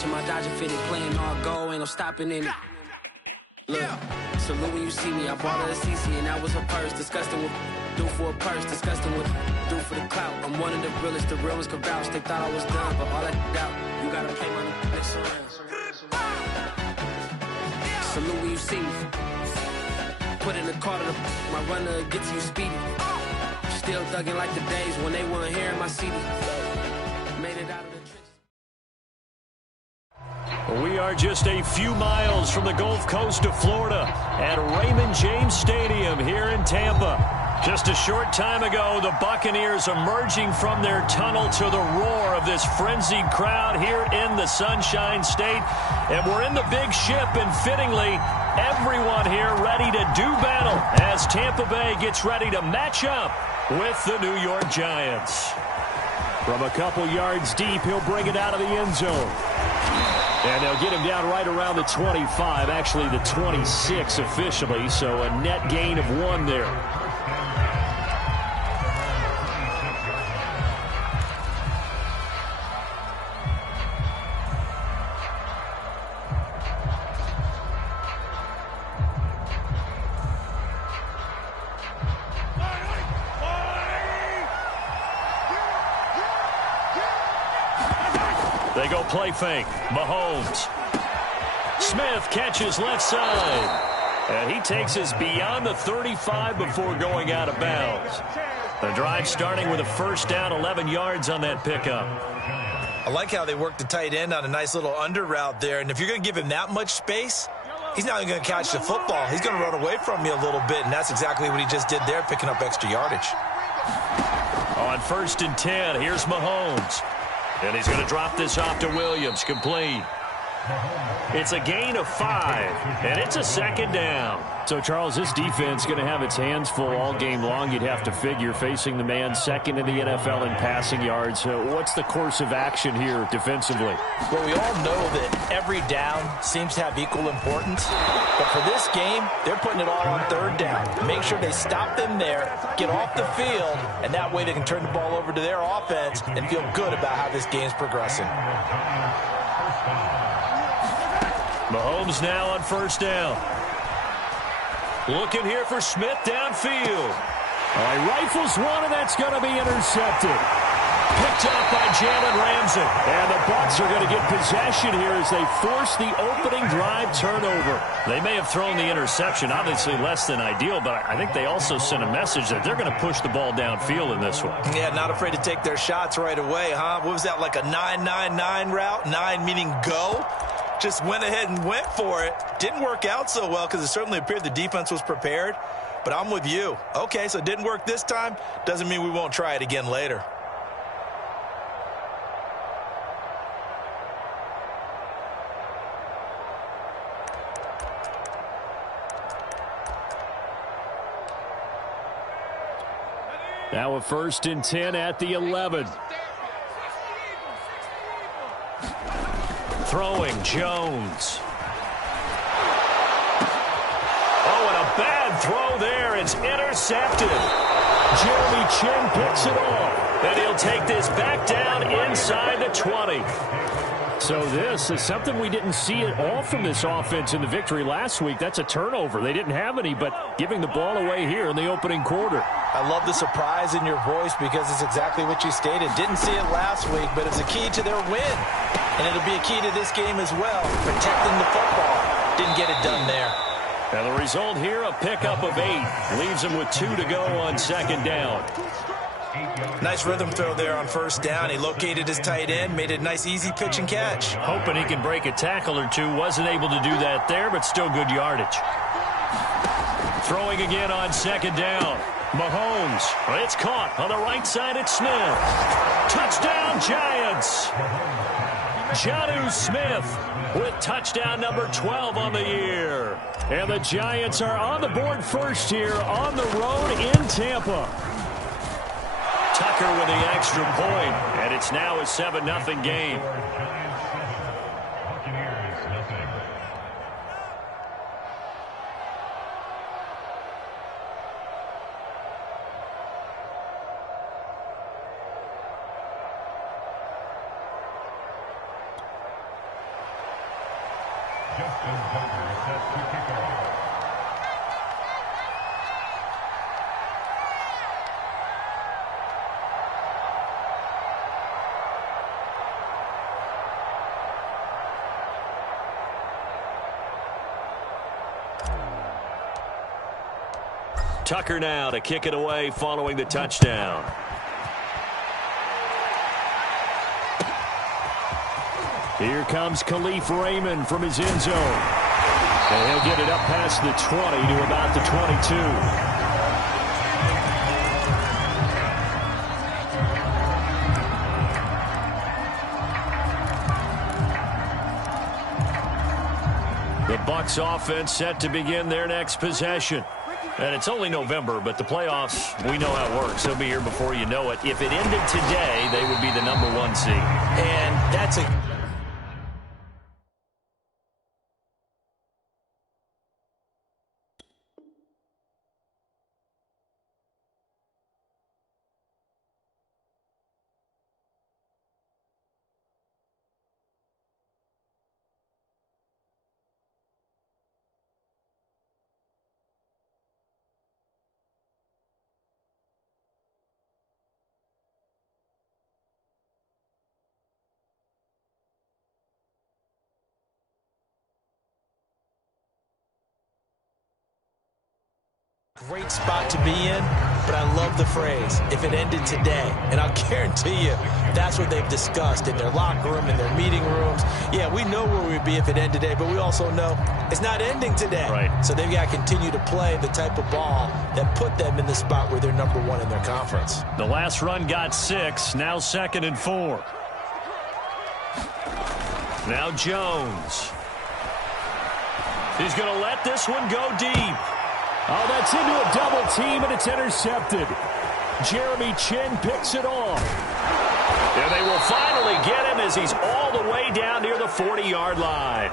watching my Dodger fitted, playing all goal, ain't no stopping in it. Look, salute when you see me. I bought her a CC and that was her purse. Disgusting with do for a purse, disgusting with do for the clout. I'm one of the realest, the real ones could vouch. They thought I was done, but all that doubt, you gotta play my next around. Salute when you see me. Put in the car to my runner, get to you speedy. Still thugging like the days when they weren't here in my CD. Made it out of the trenches. We are just a few miles from the Gulf Coast of Florida at Raymond James Stadium here in Tampa. Just a short time ago, the Buccaneers emerging from their tunnel to the roar of this frenzied crowd here in the Sunshine State. And we're in the big ship, and fittingly, everyone here ready to do battle as Tampa Bay gets ready to match up with the New York Giants. From a couple yards deep, he'll bring it out of the end zone. And they'll get him down right around the 25, actually the 26 officially, so a net gain of 1 there. They go play fake. Mahomes. Smith catches left side. And he takes us beyond the 35 before going out of bounds. The drive starting with a first down, 11 yards on that pickup. I like how they work the tight end on a nice little under route there. And if you're going to give him that much space, he's not even going to catch the football. He's going to run away from you a little bit, and that's exactly what he just did there, picking up extra yardage. On 1st and 10, here's Mahomes. And he's going to drop this off to Williams, complete. It's a gain of 5, and it's a second down. So, Charles, this defense is going to have its hands full all game long, you'd have to figure, facing the man second in the NFL in passing yards. What's the course of action here defensively? Well, we all know that every down seems to have equal importance. But for this game, they're putting it all on 3rd down. Make sure they stop them there, get off the field, and that way they can turn the ball over to their offense and feel good about how this game's progressing. Mahomes now on 1st down. Looking here for Smith downfield. All right, rifles one, and that's going to be intercepted. Picked up by Jalen Ramsey. And the Bucs are going to get possession here as they force the opening drive turnover. They may have thrown the interception, obviously less than ideal, but I think they also sent a message that they're going to push the ball downfield in this one. Yeah, not afraid to take their shots right away, huh? What was that, like a 9-9-9 route? 9 meaning go? Just went ahead and went for it. Didn't work out so well because it certainly appeared the defense was prepared. But I'm with you. Okay, so it didn't work this time. Doesn't mean we won't try it again later. Now a 1st and 10 at the 11. Throwing Jones. Oh, and a bad throw there. It's intercepted. Jeremy Chin picks it off. And he'll take this back down inside the 20. So this is something we didn't see at all from this offense in the victory last week. That's a turnover. They didn't have any, but giving the ball away here in the opening quarter. I love the surprise in your voice because it's exactly what you stated. Didn't see it last week, but it's a key to their win. And it'll be a key to this game as well, protecting the football. Didn't get it done there. And the result here, a pickup of 8. Leaves them with 2 to go on 2nd down. Nice rhythm throw there on 1st down. He located his tight end, made a nice easy pitch and catch. Hoping he can break a tackle or two. Wasn't able to do that there, but still good yardage. Throwing again on 2nd down. Mahomes. It's caught on the right side at Smith. Touchdown, Giants. Jonnu Smith with touchdown number 12 on the year. And the Giants are on the board first here on the road in Tampa. Tucker with the extra point, and it's now a 7-0 game. Tucker now to kick it away following the touchdown. Here comes Khalif Raymond from his end zone. And he'll get it up past the 20 to about the 22. The Bucs offense set to begin their next possession. And it's only November, but the playoffs, we know how it works. They'll be here before you know it. If it ended today, they would be the #1 seed. And that's a... Great spot to be in, but I love the phrase, if it ended today. And I'll guarantee you, that's what they've discussed in their locker room, in their meeting rooms. Yeah, we know where we'd be if it ended today, but we also know it's not ending today. Right. So they've got to continue to play the type of ball that put them in the spot where they're #1 in their conference. The last run got 6, now 2nd and 4. Now Jones. He's going to let this one go deep. Oh, that's into a double team, and it's intercepted. Jeremy Chin picks it off. And they will finally get him as he's all the way down near the 40-yard line.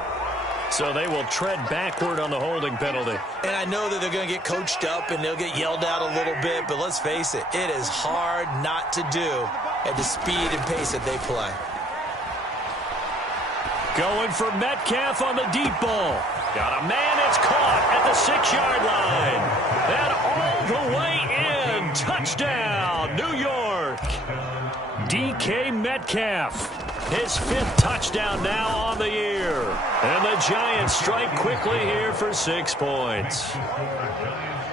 So they will tread backward on the holding penalty. And I know that they're going to get coached up and they'll get yelled at a little bit, but let's face it, it is hard not to do at the speed and pace that they play. Going for Metcalf on the deep ball. Got a man, it's caught at the 6-yard line. And all the way in. Touchdown, New York. DK Metcalf. His 5th touchdown now on the year. And the Giants strike quickly here for 6 points.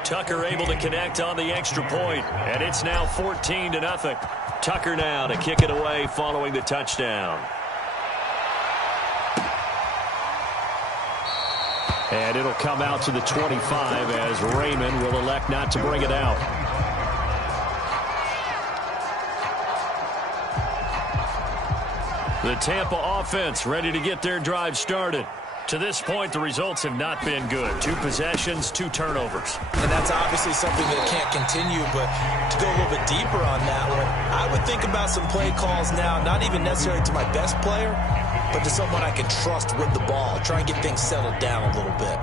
Tucker able to connect on the extra point, and it's now 14-0. Tucker now to kick it away following the touchdown. And it'll come out to the 25 as Raymond will elect not to bring it out. The Tampa offense ready to get their drive started. To this point, the results have not been good. 2 possessions, 2 turnovers. And that's obviously something that can't continue, but to go a little bit deeper on that one, I would think about some play calls now, not even necessarily to my best player, but to someone I can trust with the ball. Try and get things settled down a little bit.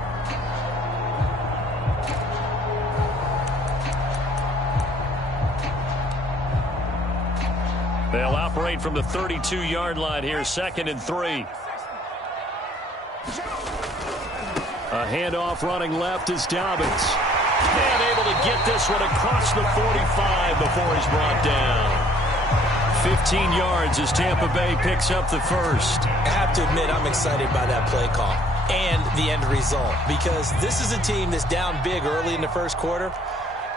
They'll operate from the 32-yard line here, 2nd and 3. A handoff running left is Dobbins. And able to get this one across the 45 before he's brought down. 15 yards as Tampa Bay picks up the first. I have to admit, I'm excited by that play call and the end result, because this is a team that's down big early in the first quarter,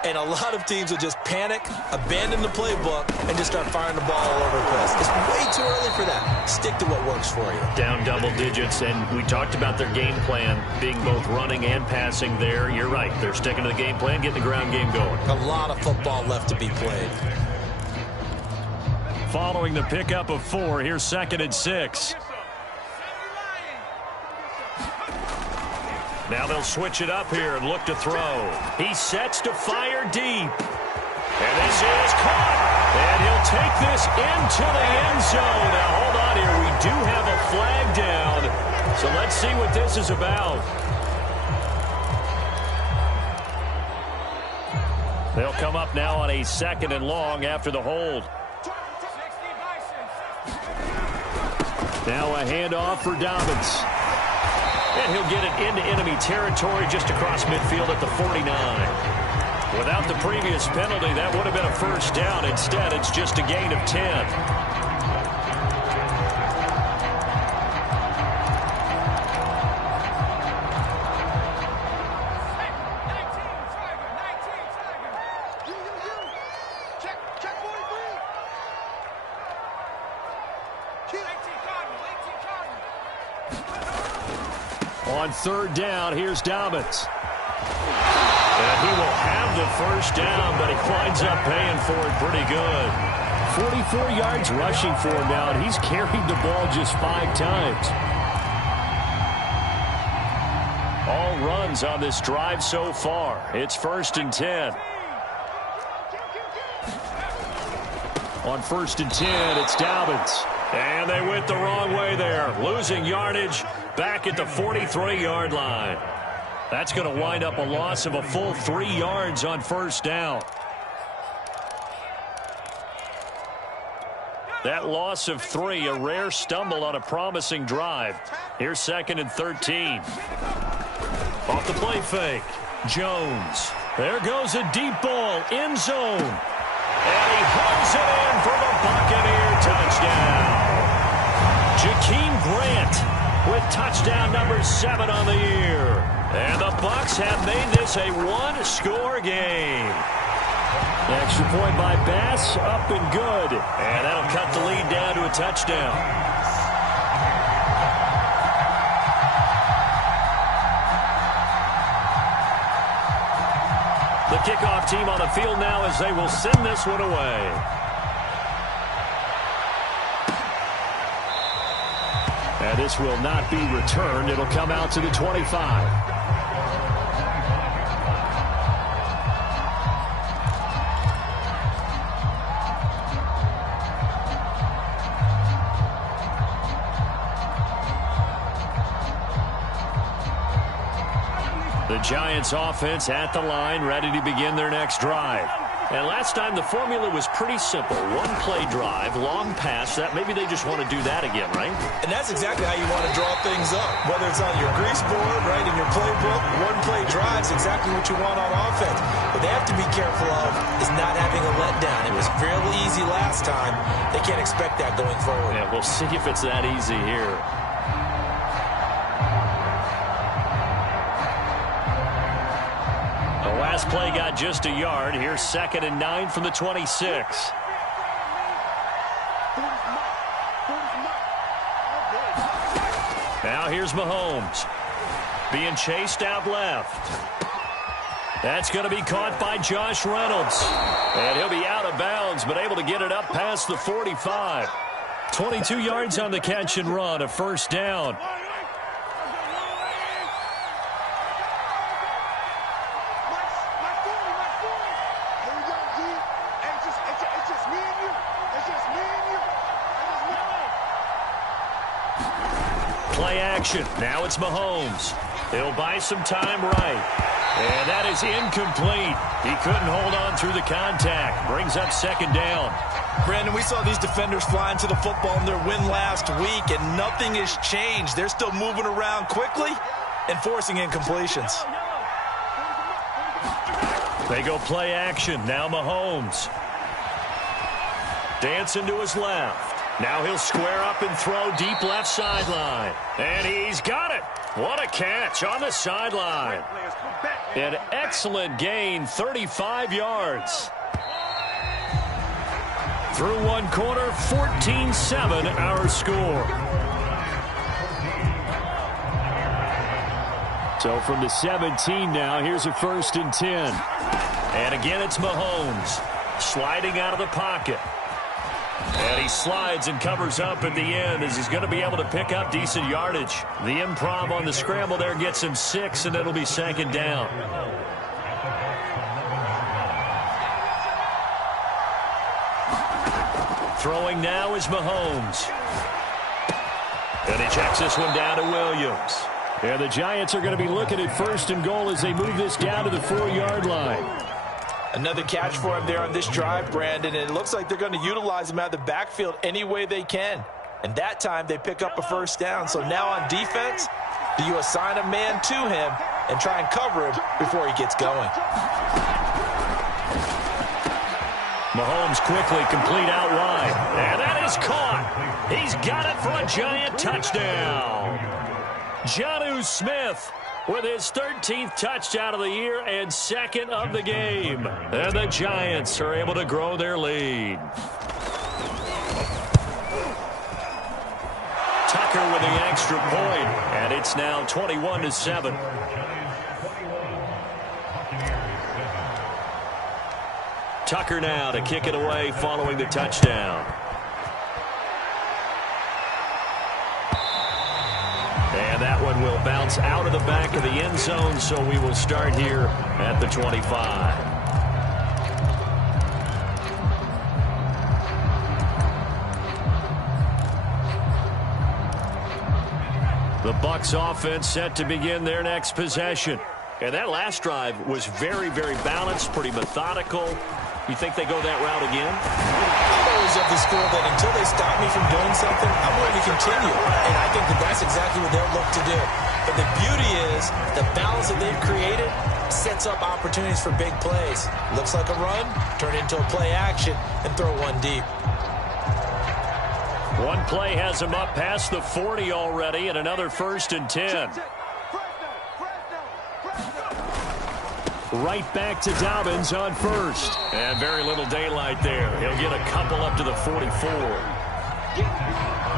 and a lot of teams will just panic, abandon the playbook, and just start firing the ball all over the place. It's way too early for that. Stick to what works for you. Down double digits, and we talked about their game plan being both running and passing there. You're right. They're sticking to the game plan, getting the ground game going. A lot of football left to be played. Following the pickup of 4, here's 2nd and 6. Now they'll switch it up here and look to throw. He sets to fire deep. And this is caught. And he'll take this into the end zone. Now hold on here. We do have a flag down. So let's see what this is about. They'll come up now on a 2nd and long after the hold. Now a handoff for Dobbins. And he'll get it into enemy territory just across midfield at the 49. Without the previous penalty, that would have been a first down. Instead, it's just a gain of 10. On third down, here's Dobbins. And he will have the first down, but he winds up paying for it pretty good. 44 yards rushing for him now, and he's carried the ball just 5 times. All runs on this drive so far. It's 1st and 10. On 1st and 10, it's Dobbins. And they went the wrong way there, losing yardage back at the 43-yard line. That's going to wind up a loss of a full 3 yards on first down. That loss of 3, a rare stumble on a promising drive. Here's 2nd and 13. Off the play fake. Jones. There goes a deep ball, end zone. And he hooks it in for the Buccaneer touchdown. Jakeem Grant with touchdown number 7 on the year. And the Bucs have made this a 1-score game. Extra point by Bass, up and good. And that'll cut the lead down to a touchdown. The kickoff team on the field now as they will send this one away. And this will not be returned. It'll come out to the 25. The Giants offense at the line, ready to begin their next drive. And last time the formula was pretty simple. 1-play drive, long pass. That maybe they just want to do that again, right? And that's exactly how you want to draw things up. Whether it's on your grease board, right, in your playbook, 1-play drive is exactly what you want on offense. What they have to be careful of is not having a letdown. It was fairly easy last time. They can't expect that going forward. Yeah, we'll see if it's that easy here. Last play got just a yard. Here's 2nd and 9 from the 26. Now here's Mahomes. Being chased out left. That's going to be caught by Josh Reynolds. And he'll be out of bounds, but able to get it up past the 45. 22 yards on the catch and run, a first down. Play action. Now it's Mahomes. He'll buy some time right. And that is incomplete. He couldn't hold on through the contact. Brings up 2nd down. Brandon, we saw these defenders flying to the football in their win last week, and nothing has changed. They're still moving around quickly and forcing incompletions. They go play action. Now Mahomes. Dancing to his left. Now he'll square up and throw deep left sideline. And he's got it. What a catch on the sideline. An excellent gain, 35 yards. Through one quarter, 14-7 our score. So from the 17 now, here's a 1st and 10. And again, it's Mahomes sliding out of the pocket. And he slides and covers up at the end as he's going to be able to pick up decent yardage. The improv on the scramble there gets him 6, and it'll be 2nd down. Throwing now is Mahomes. And he checks this one down to Williams. And the Giants are going to be looking at 1st and goal as they move this down to the 4-yard line. Another catch for him there on this drive, Brandon, and it looks like they're going to utilize him out of the backfield any way they can. And that time they pick up a first down. So now on defense, do you assign a man to him and try and cover him before he gets going? Mahomes quickly complete out wide. And that is caught. He's got it for a Giant touchdown. Jonnu Smith with his 13th touchdown of the year and second of the game. And the Giants are able to grow their lead. Tucker with the extra point, and it's now 21-7. Tucker now to kick it away following the touchdown. And that one will bounce out of the back of the end zone, so we will start here at the 25. The Bucs offense set to begin their next possession. And that last drive was very, very balanced, pretty methodical. You think they go that route again? I'm always of the school that until they stop me from doing something, I'm going to continue. And I think that that's exactly what they'll look to do. But the beauty is the balance that they've created sets up opportunities for big plays. Looks like a run, turn into a play action, and throw one deep. One play has him up past the 40 already, and another 1st and 10. Right back to Dobbins on first. And very little daylight there. He'll get a couple up to the 44.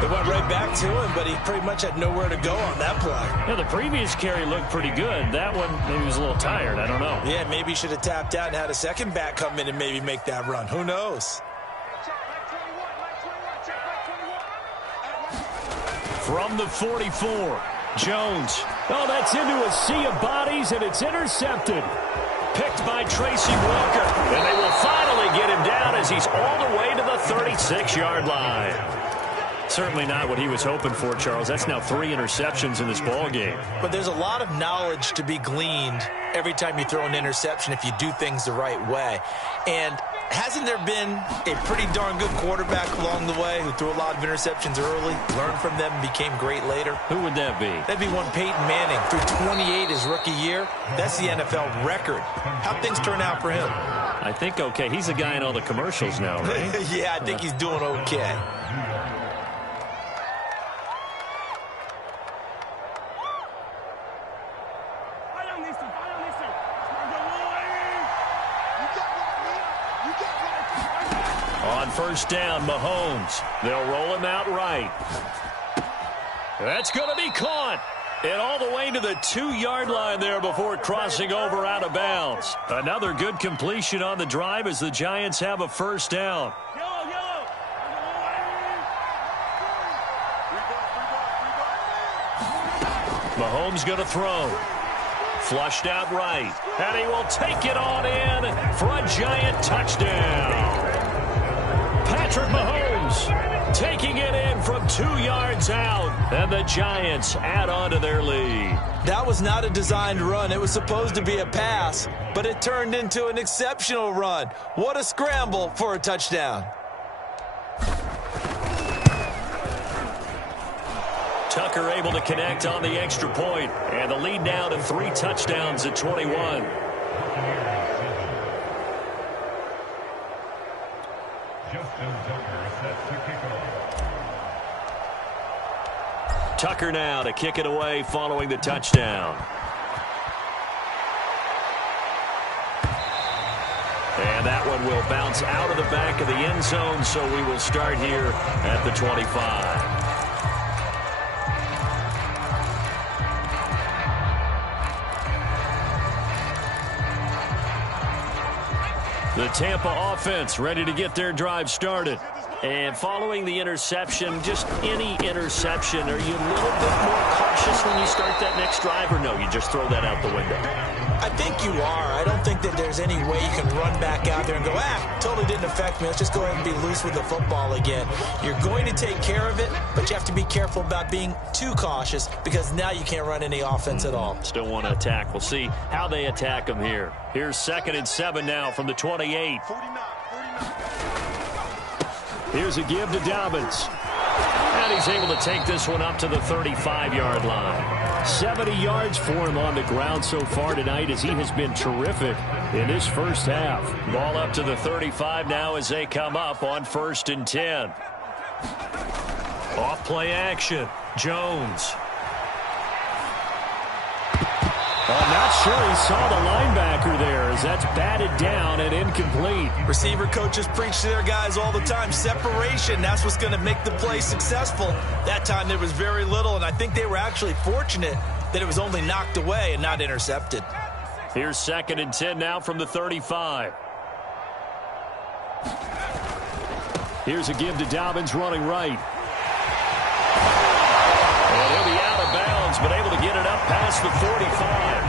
It went right back to him, but he pretty much had nowhere to go on that play. Yeah, the previous carry looked pretty good. That one, maybe he was a little tired. I don't know. Yeah, maybe he should have tapped out and had a second back come in and maybe make that run. Who knows? From the 44, Jones. Oh, that's into a sea of bodies, and it's intercepted. Picked by Tracy Walker. And they will finally get him down as he's all the way to the 36-yard line. Certainly not what he was hoping for, Charles. That's now 3 interceptions in this ball game. But there's a lot of knowledge to be gleaned every time you throw an interception if you do things the right way. And hasn't there been a pretty darn good quarterback along the way who threw a lot of interceptions early, learned from them, and became great later? Who would that be? That'd be one Peyton Manning. Threw 28 his rookie year. That's the NFL record. How'd things turn out for him? I think okay. He's a guy in all the commercials now, right? Yeah, I think he's doing okay. On first down, Mahomes. They'll roll him out right. That's going to be caught. And all the way to the 2-yard line there before crossing over out of bounds. Another good completion on the drive as the Giants have a first down. Mahomes going to throw. Flushed out right. And he will take it on in for a Giant touchdown. Patrick Mahomes taking it in from 2 yards out, and the Giants add on to their lead. That was not a designed run. It was supposed to be a pass, but it turned into an exceptional run. What a scramble for a touchdown. Tucker able to connect on the extra point, and the lead now to 3 touchdowns at 21. Tucker now to kick it away following the touchdown. And that one will bounce out of the back of the end zone, so we will start here at the 25. The Tampa offense ready to get their drive started. And following the interception, just any interception, are you a little bit more cautious when you start that next drive, or no, you just throw that out the window? I think you are. I don't think that there's any way you can run back out there and go, totally didn't affect me. Let's just go ahead and be loose with the football again. You're going to take care of it, but you have to be careful about being too cautious because now you can't run any offense at all. Still want to attack. We'll see how they attack them here. Here's 2nd and 7 now from the 28. Here's a give to Dobbins. And And he's able to take this one up to the 35-yard line. 70 yards for him on the ground so far tonight as he has been terrific in this first half. Ball up to the 35 now as they come up on 1st and 10. Off play action. Jones. I'm not sure he saw the linebacker there as that's batted down and incomplete. Receiver coaches preach to their guys all the time. Separation, that's what's going to make the play successful. That time there was very little, and I think they were actually fortunate that it was only knocked away and not intercepted. Here's 2nd and 10 now from the 35. Here's a give to Dobbins running right. And he'll be out of bounds, but able to get it up past the 45.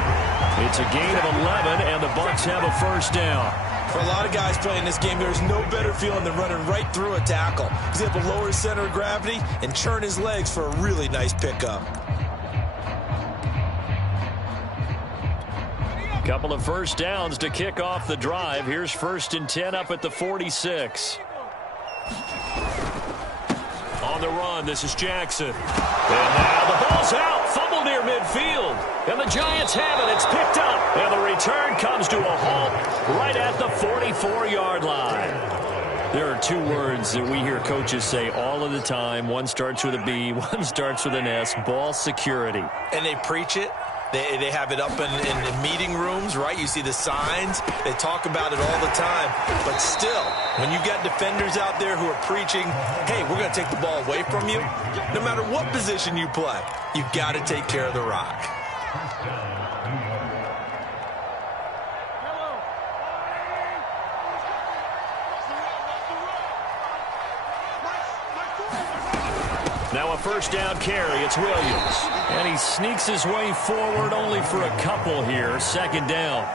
It's a gain of 11, and the Bucs have a 1st down. For a lot of guys playing this game, there's no better feeling than running right through a tackle. He's able to lower his center of gravity and churn his legs for a really nice pickup. Couple of 1st downs to kick off the drive. Here's 1st and 10 up at the 46. On the run, this is Jackson. And now the ball's out. Fumble near midfield. And the Giants have it. It's picked up. And the return comes to a halt right at the 44-yard line. There are 2 words that we hear coaches say all of the time. One starts with a B, one starts with an S. Ball security. And they preach it. They have it up in meeting rooms, right? You see the signs. They talk about it all the time. But still, when you got defenders out there who are preaching, hey, we're going to take the ball away from you, no matter what position you play, you've got to take care of the rock. Now a 1st down carry. It's Williams. And he sneaks his way forward only for a couple here. 2nd down.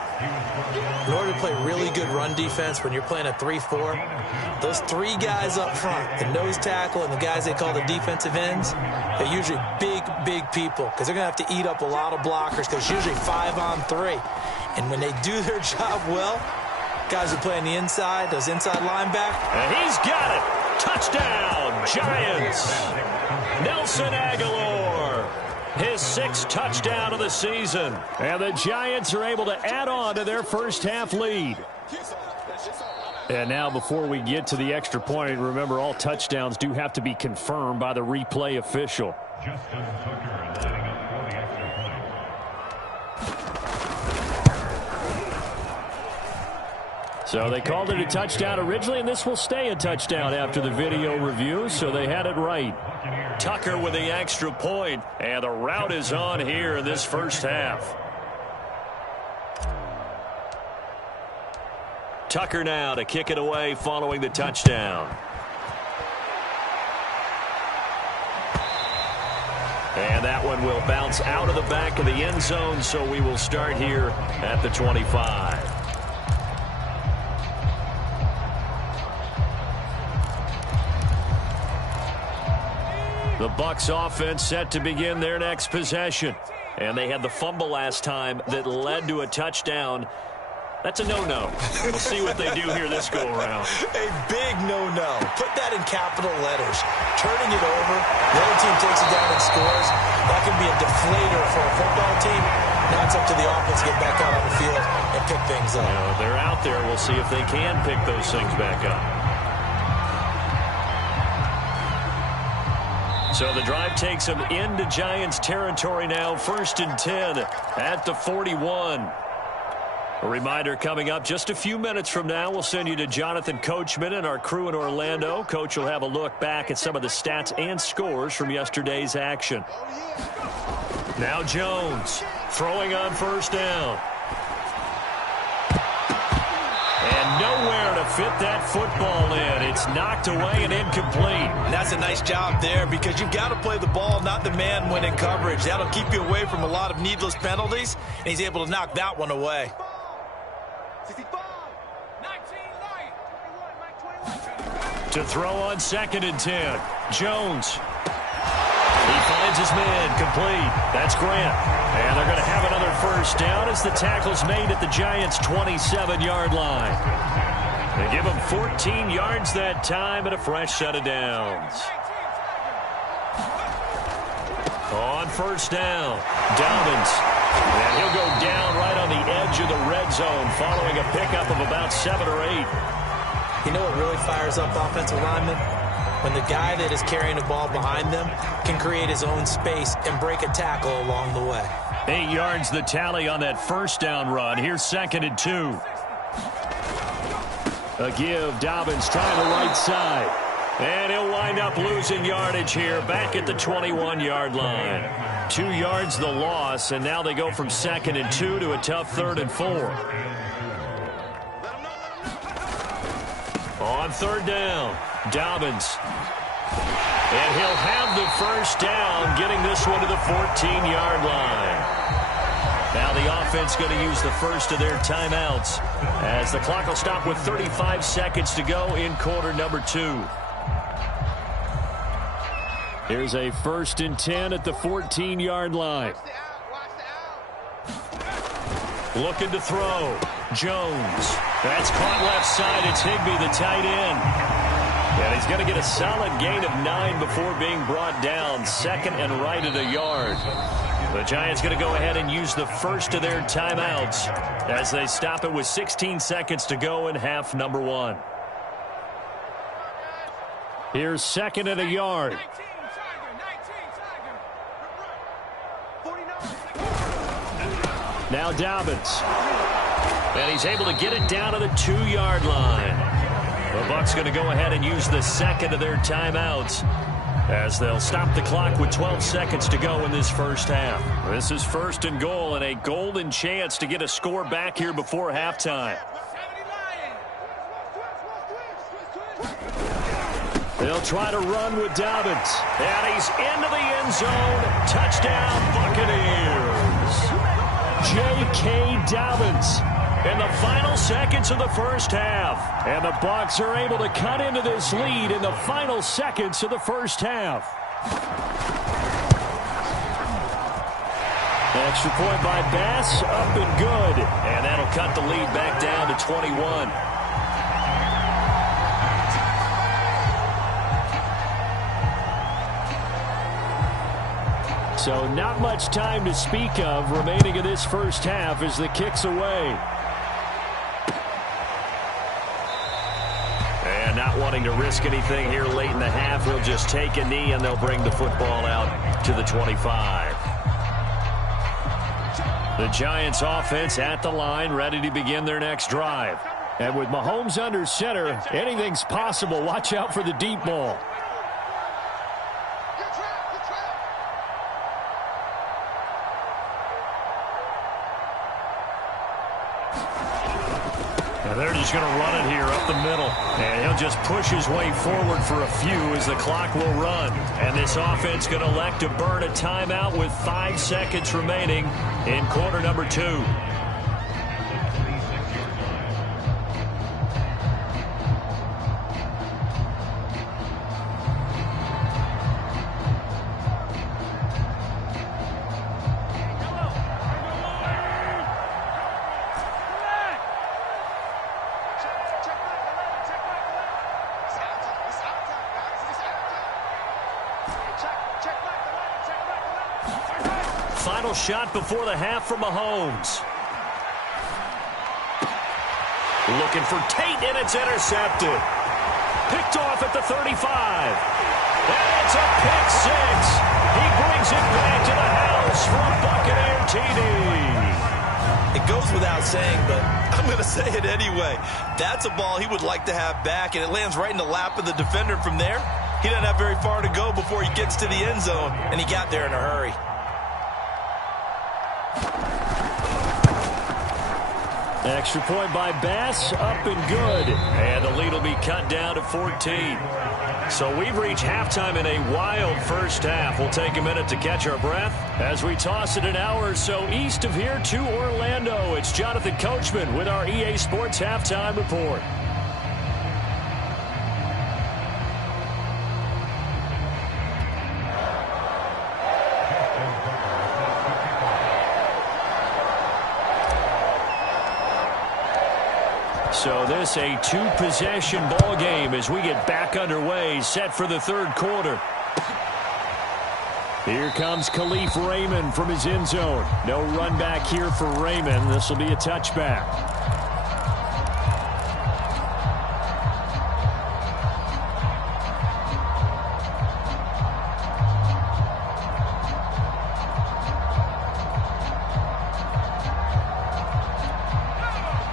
In order to play really good run defense when you're playing a 3-4, those 3 guys up front, the nose tackle and the guys they call the defensive ends, they're usually big people because they're going to have to eat up a lot of blockers because it's usually 5-on-3. And when they do their job well, guys who play on the inside, those inside linebackers. And he's got it. Touchdown, Giants. Nelson Aguilar, his 6th touchdown of the season. And the Giants are able to add on to their first half lead. And now before we get to the extra point, remember all touchdowns do have to be confirmed by the replay official. So they called it a touchdown originally, and this will stay a touchdown after the video review, so they had it right. Tucker with the extra point, and the route is on here in this first half. Tucker now to kick it away following the touchdown. And that one will bounce out of the back of the end zone, so we will start here at the 25. The Bucs offense set to begin their next possession. And they had the fumble last time that led to a touchdown. That's a no-no. We'll see what they do here this go-around. A big no-no. Put that in capital letters. Turning it over, the other team takes it down and scores. That can be a deflator for a football team. Now it's up to the offense to get back out on the field and pick things up. They're out there. We'll see if they can pick those things back up. So the drive takes them into Giants territory now. 1st and 10 at the 41. A reminder coming up just a few minutes from now. We'll send you to Jonathan Coachman and our crew in Orlando. Coach will have a look back at some of the stats and scores from yesterday's action. Now Jones throwing on 1st down. And nowhere to fit that football in. It's knocked away and incomplete. And that's a nice job there because you've got to play the ball, not the man when in coverage. That'll keep you away from a lot of needless penalties, and he's able to knock that one away. To throw on 2nd and 10. Jones. He finds his man complete. That's Grant. And they're going to have another 1st down as the tackle's made at the Giants' 27-yard line. They give him 14 yards that time and a fresh set of downs. On first down, Dobbins. And he'll go down right on the edge of the red zone following a pickup of about 7 or 8. You know what really fires up offensive linemen? When the guy that is carrying the ball behind them can create his own space and break a tackle along the way. 8 yards the tally on that first down run. Here's 2nd and 2. A give, Dobbins trying the right side. And he'll wind up losing yardage here back at the 21-yard line. 2 yards the loss, and now they go from 2nd and 2 to a tough 3rd and 4. On 3rd down, Dobbins. And he'll have the first down, getting this one to the 14-yard line. Now the offense going to use the first of their timeouts as the clock will stop with 35 seconds to go in quarter number 2. Here's a 1st and 10 at the 14-yard line. Looking to throw. Jones. That's caught left side. It's Higbee, the tight end. And he's going to get a solid gain of 9 before being brought down. 2nd and right at a yard. The Giants going to go ahead and use the first of their timeouts as they stop it with 16 seconds to go in half number 1. Here's 2nd and a yard. Now Dobbins. And he's able to get it down to the 2-yard line. The Bucs going to go ahead and use the second of their timeouts as they'll stop the clock with 12 seconds to go in this first half. This is 1st and goal and a golden chance to get a score back here before halftime. They'll try to run with Dobbins. And he's into the end zone. Touchdown, Buccaneers. J.K. Dobbins in the final seconds of the first half. And the Bucs are able to cut into this lead in the final seconds of the first half. Extra point by Bass, up and good. And that'll cut the lead back down to 21. So not much time to speak of remaining in this first half as the kick's away. And not wanting to risk anything here late in the half, he'll just take a knee and they'll bring the football out to the 25. The Giants offense at the line, ready to begin their next drive. And with Mahomes under center, anything's possible. Watch out for the deep ball. And they're just going to run it here up the middle. And he'll just push his way forward for a few as the clock will run. And this offense going to elect to burn a timeout with 5 seconds remaining in quarter number 2. Final shot before the half from Mahomes. Looking for Tate, and it's intercepted. Picked off at the 35. And it's a pick six. He brings it back to the house for a Buccaneer TD. It goes without saying, but I'm going to say it anyway. That's a ball he would like to have back, and it lands right in the lap of the defender from there. He doesn't have very far to go before he gets to the end zone, and he got there in a hurry. Extra point by Bass, up and good. And the lead will be cut down to 14. So we've reached halftime in a wild first half. We'll take a minute to catch our breath as we toss it an hour or so east of here to Orlando. It's Jonathan Coachman with our EA Sports Halftime Report. So this a two-possession ball game as we get back underway, set for the third quarter. Here comes Khalif Raymond from his end zone. No run back here for Raymond. This will be a touchback.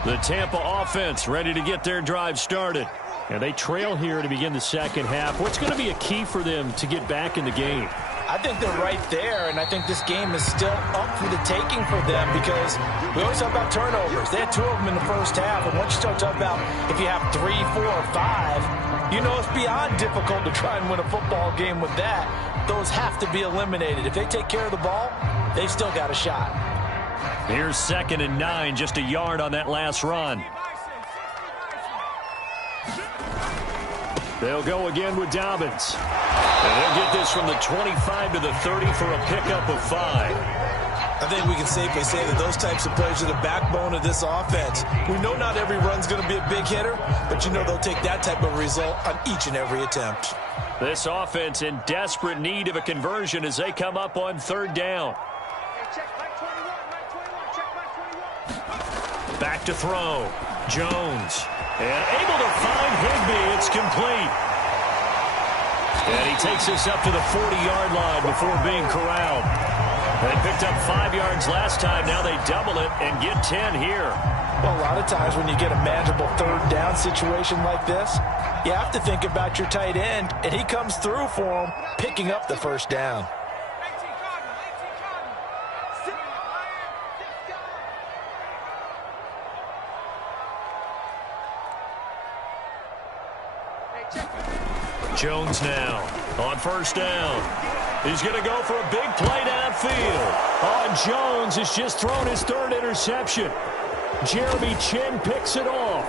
The Tampa offense ready to get their drive started. And they trail here to begin the second half. What's going to be a key for them to get back in the game? I think they're right there, and I think this game is still up for the taking for them because we always talk about turnovers. They had 2 of them in the first half, and once you start talking about if you have 3, 4, or 5, you know it's beyond difficult to try and win a football game with that. Those have to be eliminated. If they take care of the ball, they've still got a shot. Here's 2nd and 9, just a yard on that last run. They'll go again with Dobbins. And they'll get this from the 25 to the 30 for a pickup of 5. I think we can safely say that those types of plays are the backbone of this offense. We know not every run's going to be a big hitter, but you know they'll take that type of result on each and every attempt. This offense in desperate need of a conversion as they come up on 3rd down. Back to throw. Jones. And able to find Higbee. It's complete. And he takes this up to the 40-yard line before being corralled. They picked up 5 yards last time. Now they double it and get 10 here. Well, a lot of times when you get a manageable 3rd down situation like this, you have to think about your tight end, and he comes through for him, picking up the 1st down. Jones now on 1st down. He's going to go for a big play downfield. Jones has just thrown his 3rd interception. Jeremy Chin picks it off.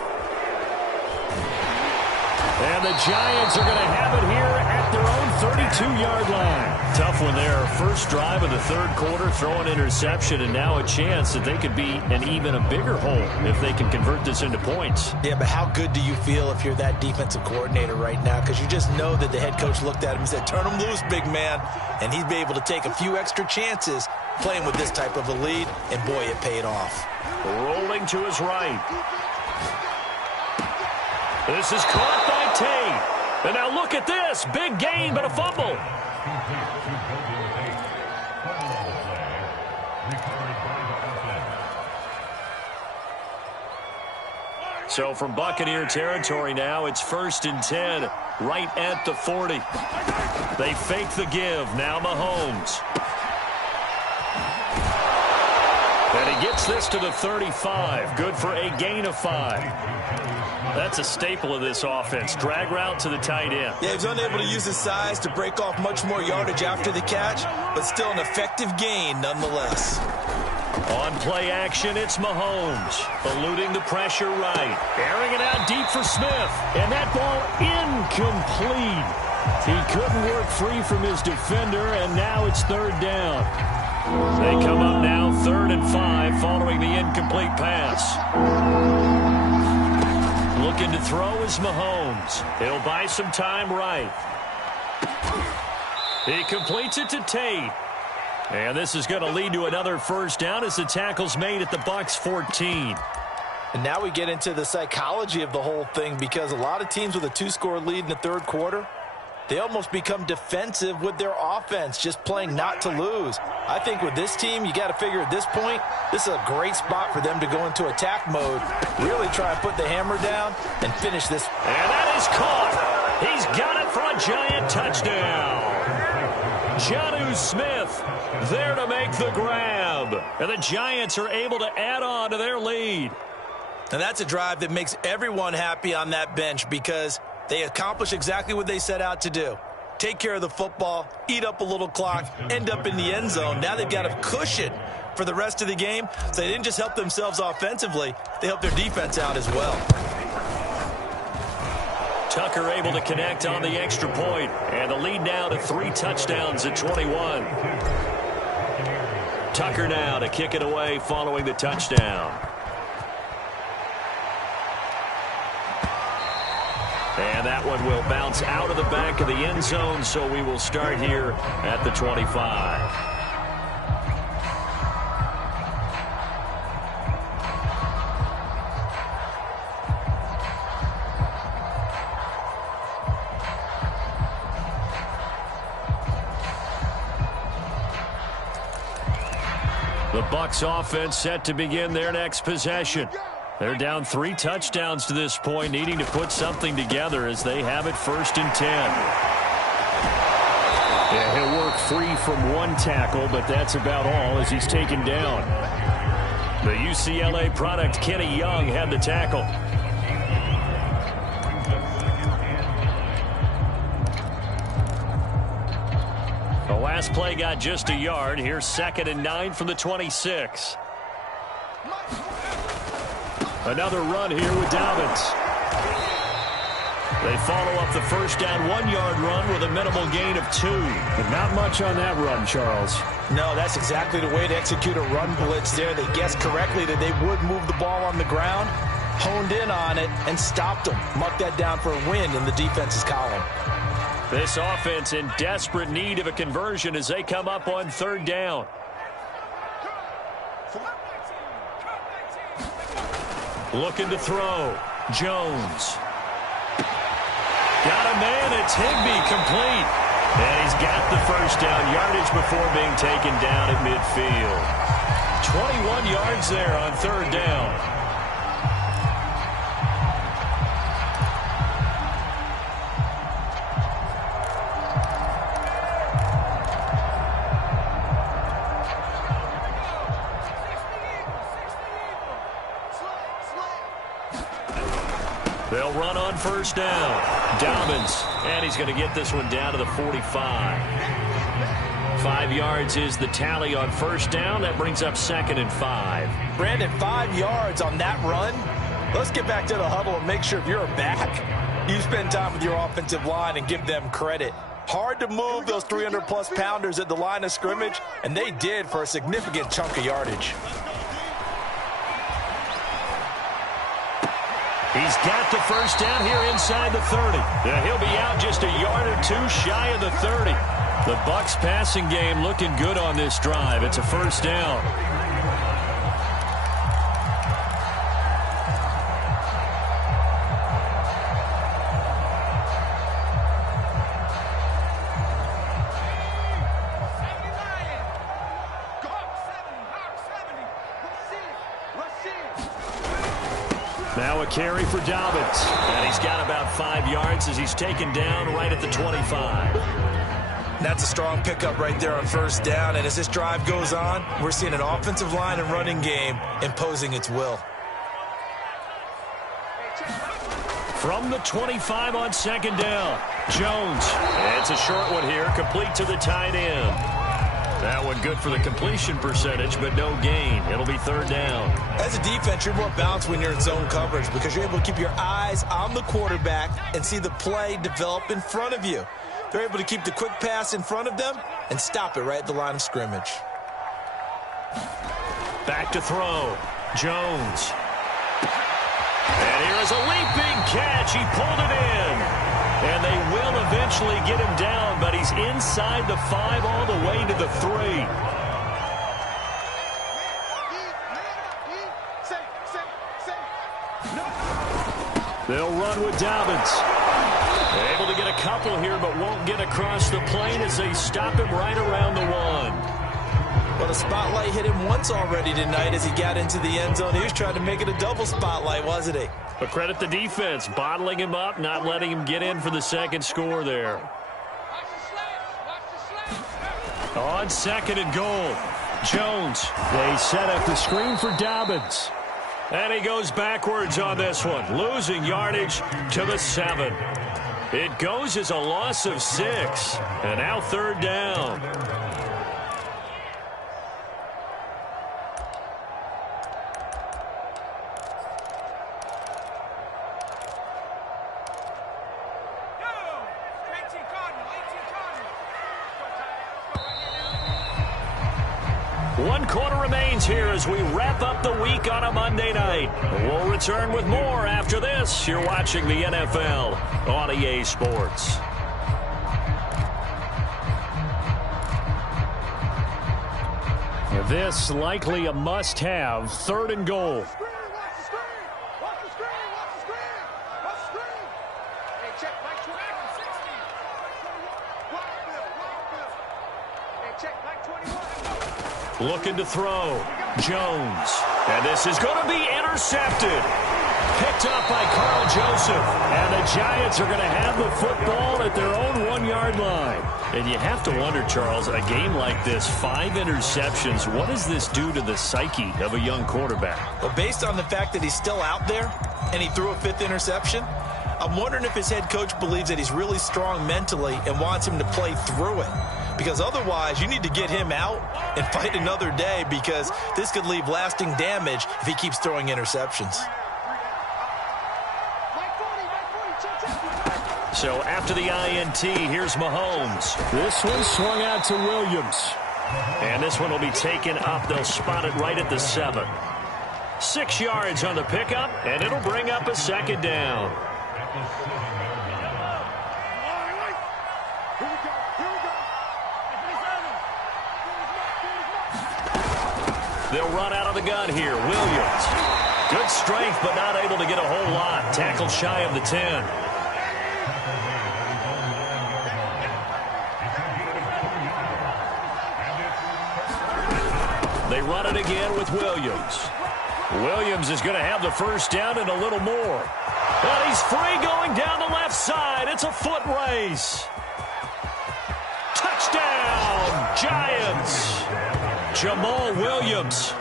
And the Giants are going to have it here at their own 32-yard line. Tough one there. First drive of the 3rd quarter, throw an interception, and now a chance that they could be in even a bigger hole if they can convert this into points. Yeah, but how good do you feel if you're that defensive coordinator right now? Because you just know that the head coach looked at him and said, turn him loose, big man. And he'd be able to take a few extra chances playing with this type of a lead, and boy, it paid off. Rolling to his right. This is caught by Tate. And now look at this. Big gain, but a fumble. So from Buccaneer territory now, it's 1st and 10, right at the 40. They fake the give. Now Mahomes. And he gets this to the 35. Good for a gain of 5. That's a staple of this offense. Drag route to the tight end. Yeah, he's unable to use his size to break off much more yardage after the catch, but still an effective gain nonetheless. On play action, it's Mahomes. Eluding the pressure right. Airing it out deep for Smith. And that ball incomplete. He couldn't work free from his defender, and now it's 3rd down. They come up now 3rd and 5 following the incomplete pass. Looking to throw is Mahomes. He'll buy some time right. He completes it to Tate. And this is going to lead to another 1st down as the tackle's made at the Bucs 14. And now we get into the psychology of the whole thing, because a lot of teams with a 2-score lead in the 3rd quarter, they almost become defensive with their offense, just playing not to lose. I think with this team, you got to figure at this point, this is a great spot for them to go into attack mode, really try and put the hammer down and finish this. And that is caught. He's got it for a giant touchdown. Jonnu Smith there to make the grab. And the Giants are able to add on to their lead. And that's a drive that makes everyone happy on that bench, because they accomplish exactly what they set out to do. Take care of the football, eat up a little clock, end up in the end zone. Now they've got a cushion for the rest of the game. So they didn't just help themselves offensively, they helped their defense out as well. Tucker able to connect on the extra point. And the lead now to 3 touchdowns at 21. Tucker now to kick it away following the touchdown. And And that one will bounce out of the back of the end zone, so we will start here at the 25. The Bucs offense set to begin their next possession. They're down 3 touchdowns to this point, needing to put something together as they have it 1st and 10. Yeah, he'll work free from 1 tackle, but that's about all as he's taken down. The UCLA product, Kenny Young, had the tackle. The last play got just a yard. Here's 2nd and 9 from the 26. Another run here with Dobbins. They follow up the first down 1-yard run with a minimal gain of 2. But not much on that run, Charles. No, that's exactly the way to execute a run blitz there. They guessed correctly that they would move the ball on the ground, honed in on it, and stopped them. Marked that down for a win in the defense's column. This offense in desperate need of a conversion as they come up on 3rd down. Looking to throw. Jones. Got a man. It's Higbee, complete. And he's got the first down yardage before being taken down at midfield. 21 yards there on 3rd down. They'll run on 1st down. Dobbins, and he's going to get this one down to the 45. 5 yards is the tally on 1st down. That brings up 2nd and 5. Brandon, 5 yards on that run. Let's get back to the huddle and make sure if you're a back, you spend time with your offensive line and give them credit. Hard to move those 300-plus pounders at the line of scrimmage, and they did for a significant chunk of yardage. He's got the first down here inside the 30. He'll be out just a yard or 2 shy of the 30. The Bucs passing game looking good on this drive. It's a 1st down. Now a carry for Dobbins. And he's got about 5 yards as he's taken down right at the 25. That's a strong pickup right there on 1st down. And as this drive goes on, we're seeing an offensive line and running game imposing its will. From the 25 on 2nd down, Jones. It's a short one here, complete to the tight end. That one good for the completion percentage, but no gain. It'll be 3rd down. As a defense, you're more balanced when you're in zone coverage because you're able to keep your eyes on the quarterback and see the play develop in front of you. They're able to keep the quick pass in front of them and stop it right at the line of scrimmage. Back to throw. Jones. And here is a leaping catch. He pulled it in. And they will eventually get him down, but he's inside the 5 all the way to the 3. They'll run with Dobbins. They're able to get a couple here, but won't get across the plane as they stop him right around the 1. Well, the spotlight hit him once already tonight as he got into the end zone. He was trying to make it a double spotlight, wasn't he? But credit the defense, bottling him up, not letting him get in for the 2nd score there. On 2nd and goal, Jones. They set up the screen for Dobbins. And he goes backwards on this one, losing yardage to the 7. It goes as a loss of 6, and now 3rd down. 1 quarter remains here as we wrap up the week on a Monday night. We'll return with more after this. You're watching the NFL on EA Sports. This likely a must-have, 3rd and goal. Looking to throw. Jones. And this is going to be intercepted. Picked up by Carl Joseph. And the Giants are going to have the football at their own 1-yard line. And you have to wonder, Charles, a game like this, 5 interceptions, what does this do to the psyche of a young quarterback? Well, based on the fact that he's still out there and he threw a 5th interception, I'm wondering if his head coach believes that he's really strong mentally and wants him to play through it. Because otherwise, you need to get him out and fight another day, because this could leave lasting damage if he keeps throwing interceptions. So after the INT, here's Mahomes. This one swung out to Williams. And this one will be taken up. They'll spot it right at the 7. 6 yards on the pickup, and it'll bring up a 2nd down. They'll run out of the gun here. Williams. Good strength, but not able to get a whole lot. Tackled shy of the 10. They run it again with Williams. Williams is going to have the 1st down and a little more. And he's free going down the left side. It's a foot race. Touchdown, Giants. Jamal Williams,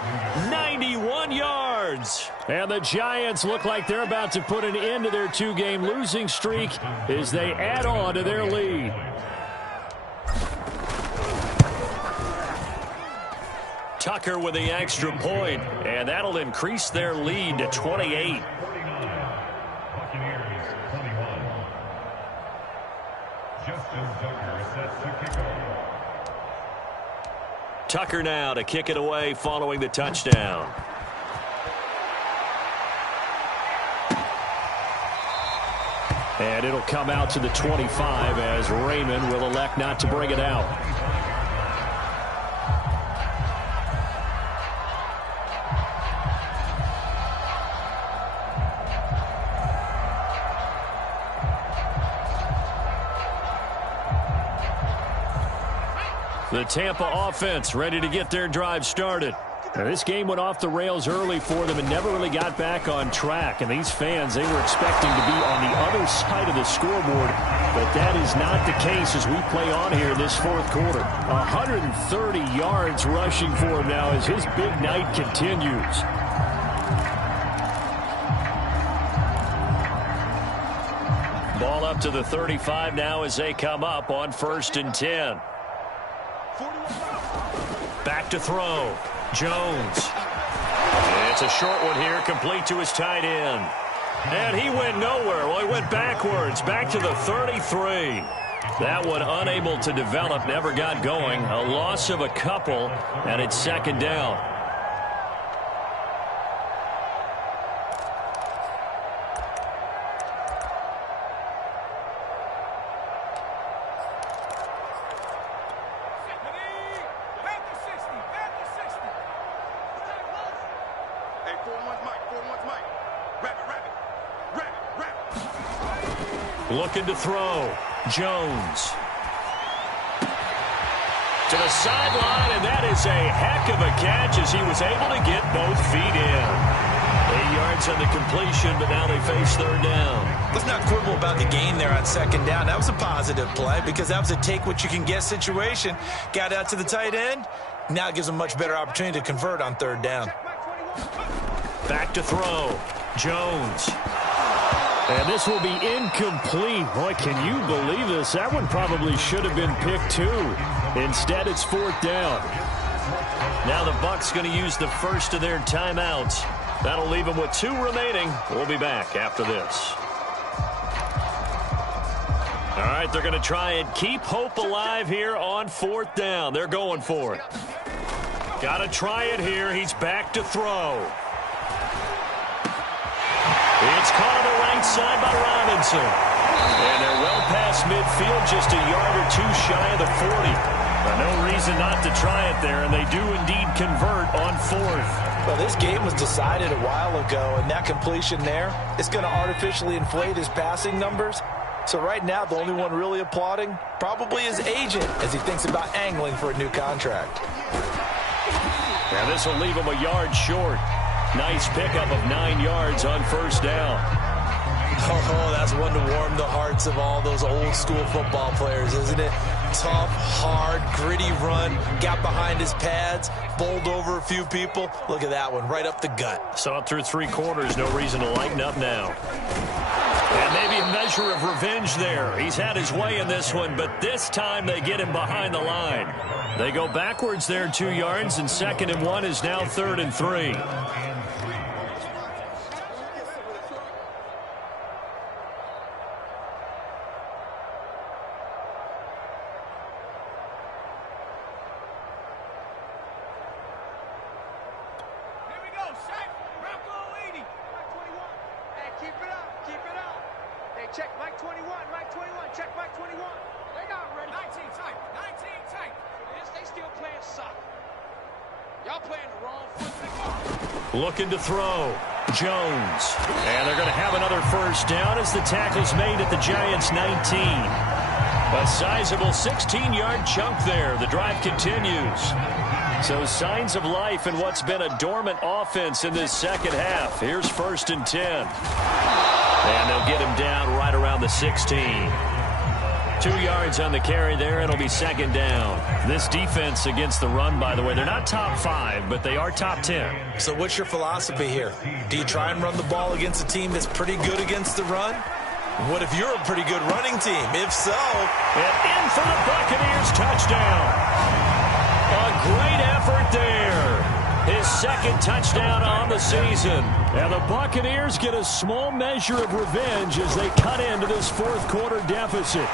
91 yards. And the Giants look like they're about to put an end to their 2-game losing streak as they add on to their lead. Tucker with the extra point, and that'll increase their lead to 28. Tucker now to kick it away following the touchdown. And it'll come out to the 25 as Raymond will elect not to bring it out. The Tampa offense ready to get their drive started. Now, this game went off the rails early for them and never really got back on track. And these fans, they were expecting to be on the other side of the scoreboard. But that is not the case as we play on here in this 4th quarter. 130 yards rushing for him now as his big night continues. Ball up to the 35 now as they come up on 1st and 10. Back to throw. Jones. It's a short one here, complete to his tight end. And he went nowhere. Well, he went backwards, back to the 33. That one unable to develop, never got going. A loss of a couple, and it's 2nd down. Looking to throw. Jones. To the sideline, and that is a heck of a catch as he was able to get both feet in. 8 yards on the completion, but now they face 3rd down. Let's not quibble about the gain there on 2nd down. That was a positive play because that was a take-what-you-can-get situation. Got out to the tight end. Now it gives them a much better opportunity to convert on 3rd down. Back to throw. Jones. And this will be incomplete. Boy, can you believe this? That one probably should have been picked too. Instead, it's 4th down. Now the Bucs going to use the first of their timeouts. That'll leave them with 2 remaining. We'll be back after this. All right, they're going to try and keep hope alive here on 4th down. They're going for it. Got to try it here. He's back to throw. It's caught on the right side by Robinson. And they're well past midfield, just a yard or two shy of the 40. No reason not to try it there, and they do indeed convert on fourth. Well, this game was decided a while ago, and that completion there is going to artificially inflate his passing numbers. So right now, the only one really applauding probably his agent as he thinks about angling for a new contract. Now this will leave him a yard short. Nice pickup of 9 yards on first down. Oh, that's one to warm the hearts of all those old school football players, isn't it? Tough, hard, gritty run, got behind his pads, bowled over a few people. Look at that one, right up the gut. Saw it through 3 quarters, no reason to lighten up now. And maybe a measure of revenge there. He's had his way in this one, but this time they get him behind the line. They go backwards there 2 yards, and 2nd and 1 is now 3rd and 3. Looking to throw. Jones. And they're going to have another first down as the tackle's made at the Giants' 19. A sizable 16-yard chunk there. The drive continues. So signs of life in what's been a dormant offense in this second half. Here's 1st and 10. And they'll get him down right around the 16. 2 yards on the carry there. It'll be 2nd down. This defense against the run, by the way, they're not top 5, but they are top 10. So what's your philosophy here? Do you try and run the ball against a team that's pretty good against the run? What if you're a pretty good running team? If so... And in for the Buccaneers touchdown. A great effort there. His 2nd touchdown on the season. And the Buccaneers get a small measure of revenge as they cut into this 4th quarter deficit.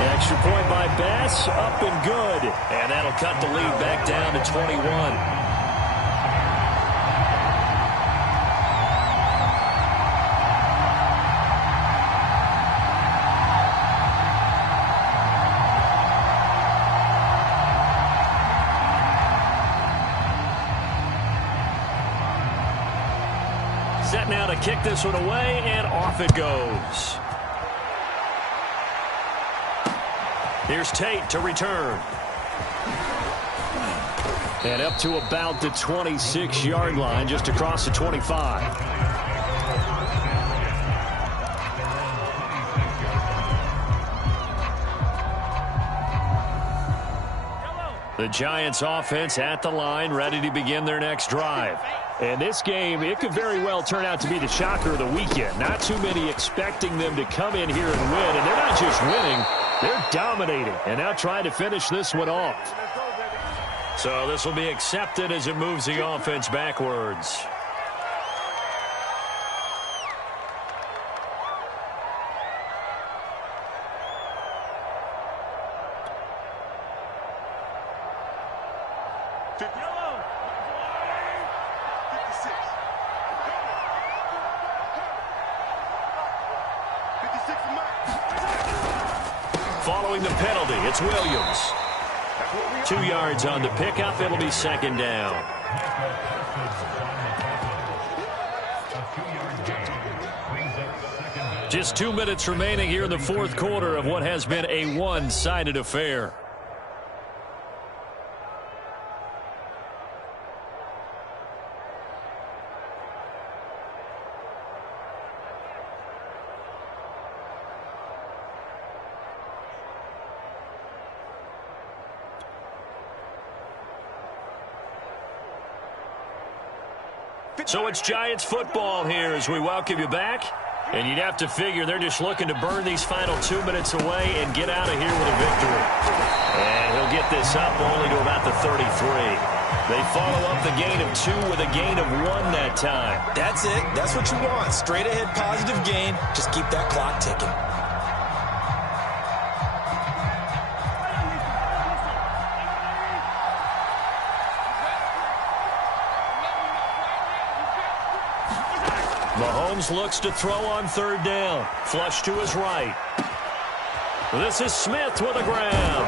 Extra point by Bass, up and good. And that'll cut the lead back down to 21. Set now to kick this one away, and off it goes. Here's Tate to return. And up to about the 26-yard line, just across the 25. The Giants offense at the line, ready to begin their next drive. And this game, it could very well turn out to be the shocker of the weekend. Not too many expecting them to come in here and win. And they're not just winning, they're dominating. And now trying to finish this one off. So this will be accepted as it moves the offense backwards. Following the penalty, it's Williams. 2 yards on the pickup. It'll be 2nd down. Just 2 minutes remaining here in the 4th quarter of what has been a one-sided affair. So it's Giants football here as we welcome you back. And you'd have to figure they're just looking to burn these final 2 minutes away and get out of here with a victory. And he'll get this up only to about the 33. They follow up the gain of 2 with a gain of 1 that time. That's it. That's what you want. Straight ahead positive gain. Just keep that clock ticking. Mahomes looks to throw on third down. Flush to his right. This is Smith with a grab.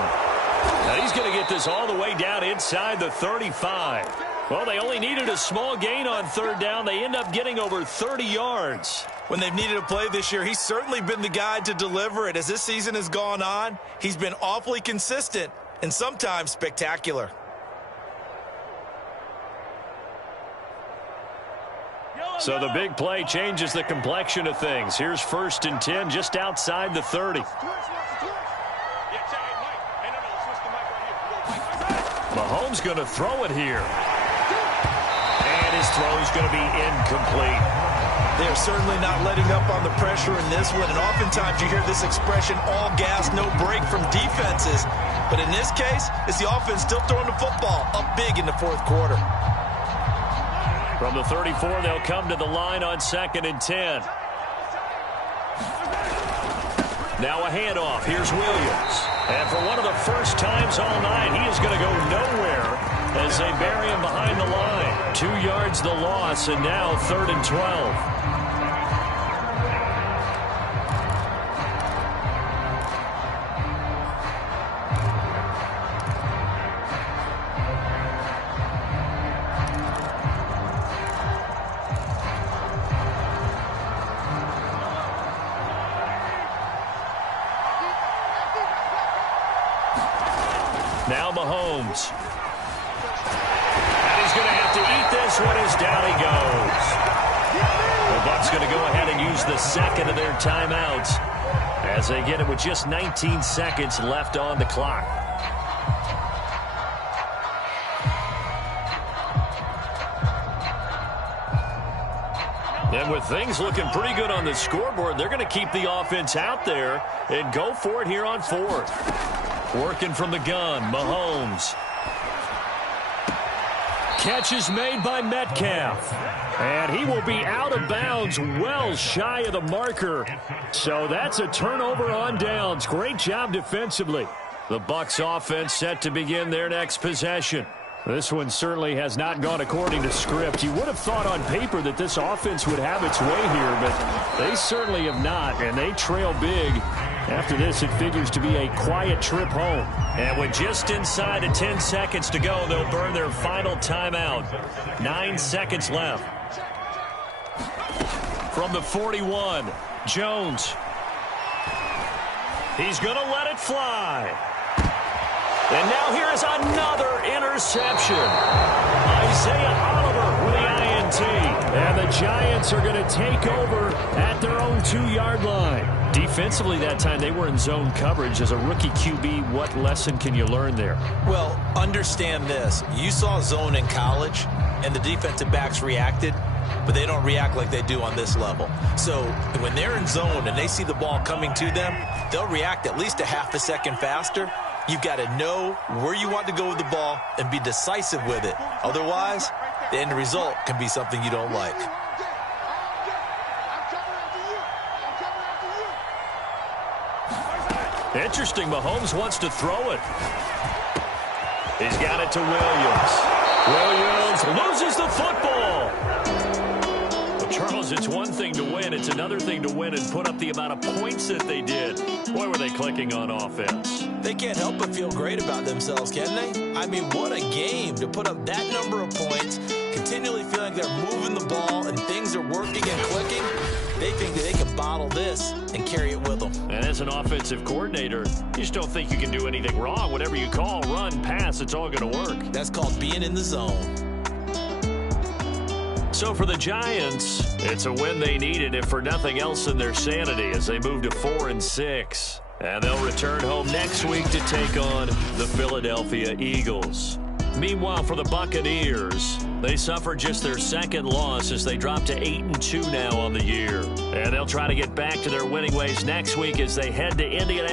Now he's going to get this all the way down inside the 35. Well, they only needed a small gain on third down. They end up getting over 30 yards. When they've needed a play this year, he's certainly been the guy to deliver it. As this season has gone on, he's been awfully consistent and sometimes spectacular. So the big play changes the complexion of things. Here's 1st and 10 just outside the 30. Mahomes going to throw it here. And his throw is going to be incomplete. They're certainly not letting up on the pressure in this one. And oftentimes you hear this expression, all gas, no break from defenses. But in this case, it's the offense still throwing the football up big in the 4th quarter. From the 34, they'll come to the line on 2nd and 10. Now a handoff. Here's Williams. And for one of the first times all night, he is going to go nowhere as they bury him behind the line. 2 yards the loss, and now 3rd and 12. Now Mahomes. And he's going to have to eat this one as down he goes. The Bucs going to go ahead and use the second of their timeouts as they get it with just 19 seconds left on the clock. And with things looking pretty good on the scoreboard, they're going to keep the offense out there and go for it here on 4th. Working from the gun, Mahomes. Catch is made by Metcalf. And he will be out of bounds well shy of the marker. So that's a turnover on downs. Great job defensively. The Bucs offense set to begin their next possession. This one certainly has not gone according to script. You would have thought on paper that this offense would have its way here, but they certainly have not, and they trail big. After this, it figures to be a quiet trip home. And with just inside of 10 seconds to go, they'll burn their final timeout. 9 seconds left. From the 41, Jones. He's going to let it fly. And now here is another interception. Isaiah Oliver with the INT. And the Giants are going to take over at their own 2-yard line. Defensively that time, they were in zone coverage. As a rookie QB, what lesson can you learn there? Well, understand this. You saw zone in college, and the defensive backs reacted, but they don't react like they do on this level. So when they're in zone and they see the ball coming to them, they'll react at least a half a second faster. You've got to know where you want to go with the ball and be decisive with it. Otherwise, the end result can be something you don't like. Interesting, Mahomes wants to throw it. He's got it to Williams. Williams loses the football. Well, Charles, it's one thing to win. It's another thing to win and put up the amount of points that they did. Boy, were they clicking on offense. They can't help but feel great about themselves, can they? I mean, what a game to put up that number of points, continually feeling like they're moving the ball and things are working and clicking. They think that they can bottle this and carry it with them. And as an offensive coordinator, you just don't think you can do anything wrong. Whatever you call, run, pass, it's all going to work. That's called being in the zone. So for the Giants, it's a win they needed, if for nothing else than their sanity, as they move to 4-6. And they'll return home next week to take on the Philadelphia Eagles. Meanwhile, for the Buccaneers, they suffered just their second loss as they drop to 8-2 now on the year. And they'll try to get back to their winning ways next week as they head to Indianapolis.